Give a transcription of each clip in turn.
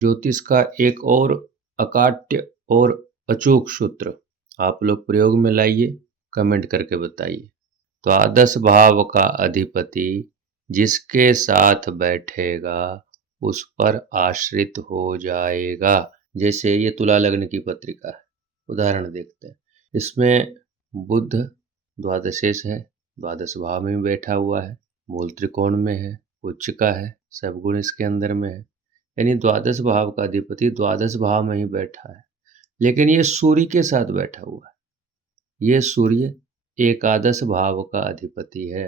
ज्योतिष का एक और अकाट्य और अचूक सूत्र आप लोग प्रयोग में लाइए, कमेंट करके बताइए। द्वादश भाव का अधिपति जिसके साथ बैठेगा उस पर आश्रित हो जाएगा। जैसे ये तुला लग्न की पत्रिका है, उदाहरण देखते हैं। इसमें बुध द्वादशेश है, द्वादश भाव में बैठा हुआ है, मूल त्रिकोण में है, उच्च का है, सब गुण इसके अंदर में है। यानी द्वादश भाव का अधिपति द्वादश भाव में ही बैठा है, लेकिन ये सूर्य के साथ बैठा हुआ है। ये सूर्य एकादश भाव का अधिपति है।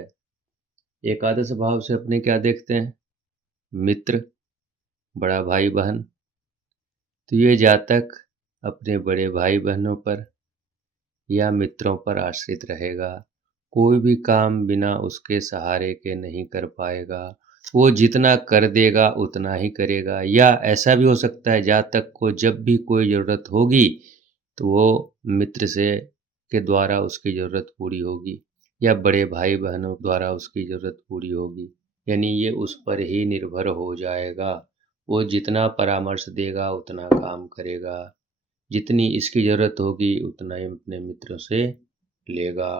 एकादश भाव से अपने क्या देखते हैं? मित्र, बड़ा भाई बहन। तो ये जातक अपने बड़े भाई बहनों पर या मित्रों पर आश्रित रहेगा। कोई भी काम बिना उसके सहारे के नहीं कर पाएगा। वो जितना कर देगा उतना ही करेगा। या ऐसा भी हो सकता है जातक को जब भी कोई ज़रूरत होगी तो वो मित्र से के द्वारा उसकी ज़रूरत पूरी होगी या बड़े भाई बहनों द्वारा उसकी ज़रूरत पूरी होगी। यानी ये उस पर ही निर्भर हो जाएगा। वो जितना परामर्श देगा उतना काम करेगा, जितनी इसकी ज़रूरत होगी उतना ही अपने मित्रों से लेगा।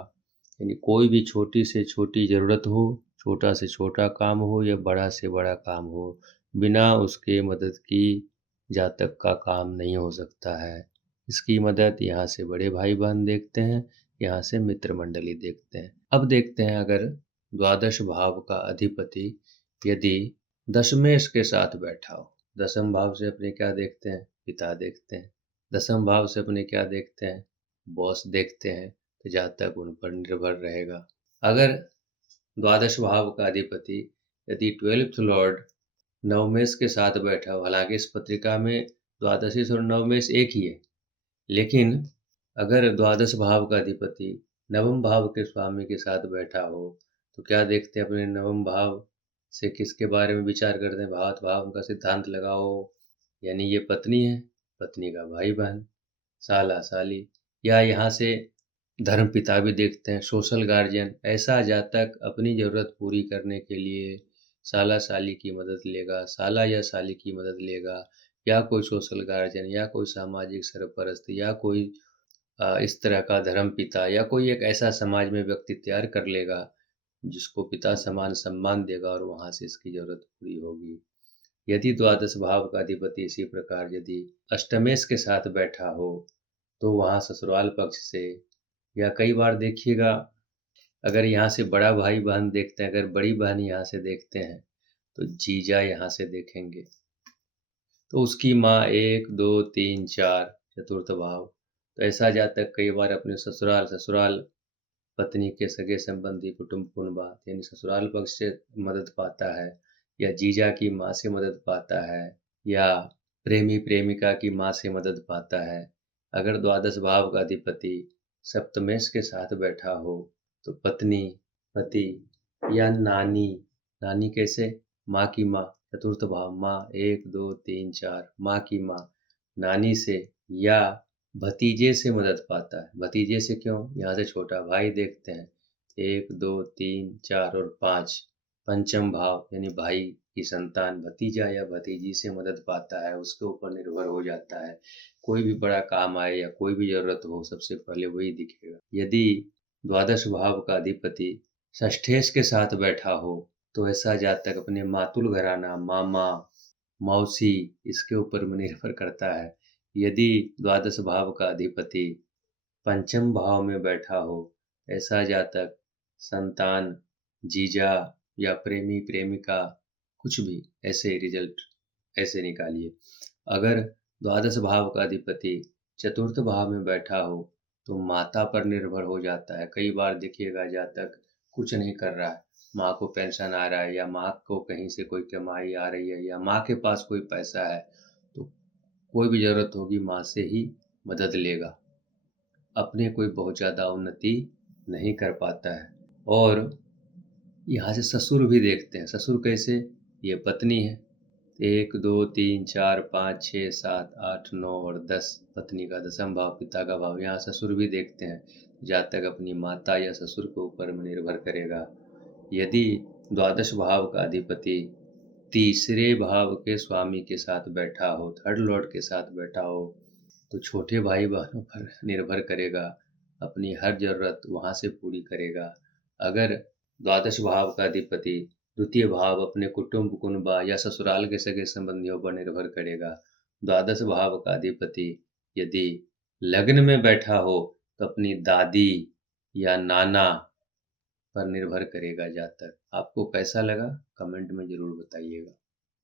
यानी कोई भी छोटी से छोटी ज़रूरत हो, छोटा से छोटा काम हो या बड़ा से बड़ा काम हो, बिना उसके मदद की जातक का काम नहीं हो सकता है। इसकी मदद यहाँ से बड़े भाई बहन देखते हैं, यहाँ से मित्र मंडली देखते हैं। अब देखते हैं अगर द्वादश भाव का अधिपति यदि दशमेश के साथ बैठा हो। दशम भाव से अपने क्या देखते हैं? पिता देखते हैं। दशम भाव से अपने क्या देखते हैं? बॉस देखते हैं। तो जातक उन पर निर्भर रहेगा। अगर द्वादश भाव का अधिपति यदि 12th लॉर्ड नवमेश के साथ बैठा हो, हालांकि इस पत्रिका में द्वादशीश और नवमेश एक ही है, लेकिन अगर द्वादश भाव का अधिपति नवम भाव के स्वामी के साथ बैठा हो तो क्या देखते हैं? अपने नवम भाव से किसके बारे में विचार करते हैं? भावात भाव का सिद्धांत लगाओ। यानी ये पत्नी है, पत्नी का भाई बहन, साला साली, या यहाँ से धर्म पिता भी देखते हैं, सोशल गार्जियन। ऐसा जातक अपनी ज़रूरत पूरी करने के लिए साला साली की मदद लेगा, साला या साली की मदद लेगा, या कोई सोशल गार्जियन या कोई सामाजिक सरपरस्त या कोई इस तरह का धर्म पिता या कोई एक ऐसा समाज में व्यक्ति तैयार कर लेगा जिसको पिता समान सम्मान देगा और वहाँ से इसकी ज़रूरत पूरी होगी। यदि द्वादश भाव का अधिपति इसी प्रकार यदि अष्टमेश के साथ बैठा हो तो वहाँ ससुराल पक्ष से, या कई बार देखिएगा अगर यहाँ से बड़ा भाई बहन देखते हैं, अगर बड़ी बहन यहाँ से देखते हैं तो जीजा यहाँ से देखेंगे तो उसकी माँ 1 2 3 4 चतुर्थ भाव। तो ऐसा जातक कई बार अपने ससुराल पत्नी के सगे संबंधी कुटुंब पुनबात यानी ससुराल पक्ष से मदद पाता है, या जीजा की माँ से मदद पाता है, या प्रेमी प्रेमिका की माँ से मदद पाता है। अगर द्वादश भाव का अधिपति सप्तमेश के साथ बैठा हो तो पत्नी, पति या नानी, नानी कैसे? माँ की माँ, चतुर्थ भाव, माँ 1 2 3 4, माँ की माँ, नानी से या भतीजे से मदद पाता है। भतीजे से क्यों? यहाँ से छोटा भाई देखते हैं, 1 2 3 4 और 5, पंचम भाव यानी भाई की संतान भतीजा या भतीजी से मदद पाता है, उसके ऊपर निर्भर हो जाता है। कोई भी बड़ा काम आए या कोई भी जरूरत हो सबसे पहले वही दिखेगा। यदि द्वादश भाव का अधिपति षष्ठेश के साथ बैठा हो तो ऐसा जातक अपने मातुल घराना, मामा, मौसी, इसके ऊपर निर्भर करता है। यदि द्वादश भाव का अधिपति पंचम भाव में बैठा हो, ऐसा जातक संतान, जीजा या प्रेमी प्रेमिका, कुछ भी ऐसे रिजल्ट ऐसे निकालिए। अगर द्वादश भाव का अधिपति चतुर्थ भाव में बैठा हो तो माता पर निर्भर हो जाता है। कई बार देखिएगा जातक कुछ नहीं कर रहा है, माँ को पेंशन आ रहा है या माँ को कहीं से कोई कमाई आ रही है या माँ के पास कोई पैसा है, तो कोई भी ज़रूरत होगी माँ से ही मदद लेगा, अपने कोई बहुत ज़्यादा उन्नति नहीं कर पाता है। और यहाँ से ससुर भी देखते हैं। ससुर कैसे? ये पत्नी है, 1 2 3 4 5 6 7 8 9 और 10, पत्नी का दसम भाव, पिता का भाव। यहाँ ससुर भी देखते हैं। जातक अपनी माता या ससुर के ऊपर निर्भर करेगा। यदि द्वादश भाव का अधिपति तीसरे भाव के स्वामी के साथ बैठा हो, थर्ड लॉर्ड के साथ बैठा हो, तो छोटे भाई बहनों पर निर्भर करेगा, अपनी हर ज़रूरत वहाँ से पूरी करेगा। अगर द्वादश भाव का अधिपति द्वितीय भाव अपने कुटुंब कुनबा या ससुराल के सगे संबंधियों पर निर्भर करेगा। द्वादश भाव का अधिपति यदि लग्न में बैठा हो तो अपनी दादी या नाना पर निर्भर करेगा जातक। आपको कैसा लगा कमेंट में ज़रूर बताइएगा।